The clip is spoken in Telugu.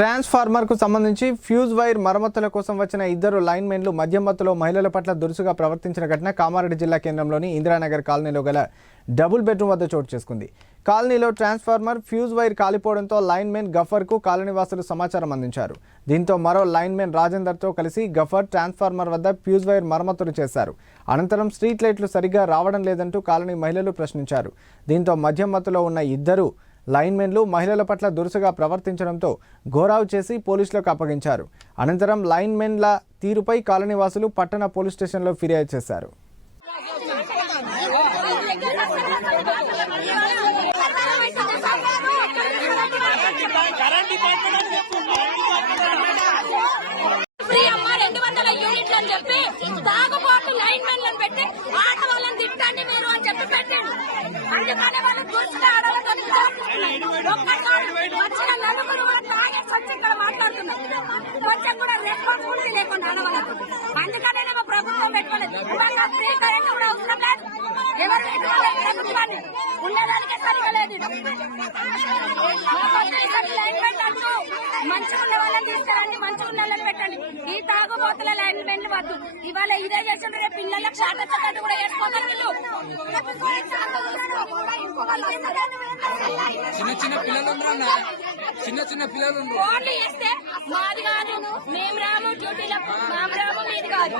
ట్రాన్స్ఫార్మర్కు సంబంధించి ఫ్యూజ్ వైర్ మరమ్మతుల కోసం వచ్చిన ఇద్దరు లైన్ మెన్లు మహిళల పట్ల దురుసుగా ప్రవర్తించిన ఘటన కామారెడ్డి జిల్లా కేంద్రంలోని ఇందిరానగర్ కాలనీలో గల డబుల్ బెడ్రూమ్ వద్ద చోటు చేసుకుంది. కాలనీలో ట్రాన్స్ఫార్మర్ ఫ్యూజ్ వైర్ కాలిపోవడంతో లైన్ మెన్ గఫర్కు కాలనీవాసులు సమాచారం అందించారు. దీంతో మరో లైన్ మెన్ కలిసి గఫర్ ట్రాన్స్ఫార్మర్ వద్ద ఫ్యూజ్ వైర్ మరమ్మతులు చేశారు. అనంతరం స్ట్రీట్ లైట్లు సరిగ్గా రావడం లేదంటూ కాలనీ మహిళలు ప్రశ్నించారు. దీంతో మద్యం మత్తులో ఉన్న ఇద్దరు లైన్మెన్లు మహిళల పట్ల దురుసుగా ప్రవర్తించడంతో ఘోరావు చేసి పోలీసులకు అప్పగించారు. అనంతరం లైన్మెన్ల తీరుపై కాలనీవాసులు పట్టణ పోలీస్ స్టేషన్లో ఫిర్యాదు చేశారు. చెప్పి తాగుబాటు లైన్ మెన్లను పెట్టి ఆడవాళ్ళని తిట్టండి మీరు అని చెప్పి పెట్టండి వచ్చిన నలుగురు తాగేసి వచ్చి ఇక్కడ కొంచెం కూడా రెస్పాన్సిబిలిటీ లేకుండా ఆడవాళ్ళకు. అందుకనే ప్రభుత్వం పెట్టుకోలేదు. ఇవాళ ఫ్రీ కరెంట్ కూడా అవసరం లేదు ఎవరు పెట్టుకోలేదు ప్రభుత్వాన్ని పెట్టండి మంచిగా ఉన్న వాళ్ళని తీసుకురండి మంచిగా ఉన్న వాళ్ళని పెట్టండి. ఈ తాగుబోతుల వద్దు. ఇవాళ ఇదే చేసిన రేపు పిల్లలకు షాట కూడా వేసుకోతారు చిన్న చిన్న పిల్లలు చిన్న చిన్న పిల్లలు ఉన్నారు ఫోన్లు చేస్తే మాది కాదు మేము రాము డ్యూటీలో మేము రాము మీది కాదు.